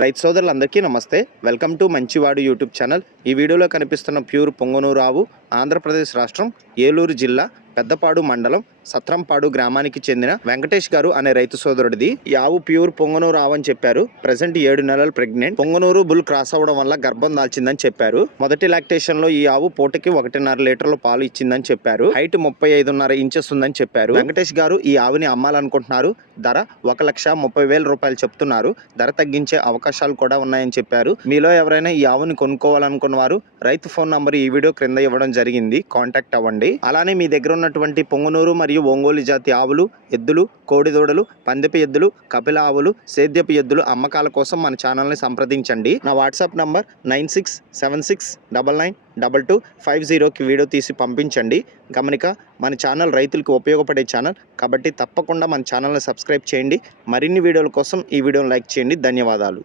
రైతు సోదరులందరికీ నమస్తే. Welcome to Manchivadu YouTube channel. ఈ వీడియోలో కనిపిస్తున్న ప్యూర్ పొంగనూరు ఆవు ఆంధ్రప్రదేశ్ రాష్ట్రం ఏలూరు జిల్లా పెద్దపాడు మండలం సత్రంపాడు గ్రామానికి చెందిన వెంకటేష్ గారు అనే రైతు సోదరుడిది. ఈ ఆవు ప్యూర్ పొంగనూరు ఆవు అని చెప్పారు. ప్రజెంట్ ఏడు నెలలు ప్రెగ్నెంట్. పొంగనూరు బుల్ క్రాస్ అవ్వడం వల్ల గర్భం దాల్చిందని చెప్పారు. మొదటి లాక్టేషన్లో ఈ ఆవు పూటకి ఒకటిన్నర లీటర్ల పాలు ఇచ్చిందని చెప్పారు. హైట్ ముప్పై ఐదున్నర ఇంచెస్ ఉందని చెప్పారు. వెంకటేష్ గారు ఈ ఆవుని అమ్మాలనుకుంటున్నారు. ధర ఒక లక్ష ముప్పై వేల రూపాయలు చెప్తున్నారు. ధర తగ్గించే అవకాశాలు కూడా ఉన్నాయని చెప్పారు. మీలో ఎవరైనా ఈ ఆవుని కొనుక్కోవాలనుకున్న వారు రైతు ఫోన్ నంబర్ ఈ వీడియో క్రింద ఇవ్వడం జరిగింది. కాంటాక్ట్ అవ్వండి. అలానే మీ దగ్గర ఉన్నటువంటి పొంగనూరు మరియు మరియు ఒంగోలు జాతి ఆవులు ఎద్దులు కోడిదూడలు పందిపి ఎద్దులు కపిల ఆవులు సేద్యపు ఎద్దులు అమ్మకాల కోసం మన ఛానల్ని సంప్రదించండి. నా WhatsApp number nine six seven six double nine double two five జీరోకి వీడియో తీసి పంపించండి. గమనిక మన ఛానల్ రైతులకు ఉపయోగపడే ఛానల్ కాబట్టి తప్పకుండా మన ఛానల్ని సబ్స్క్రైబ్ చేయండి. మరిన్ని వీడియోల కోసం ఈ వీడియోని లైక్ చేయండి. ధన్యవాదాలు.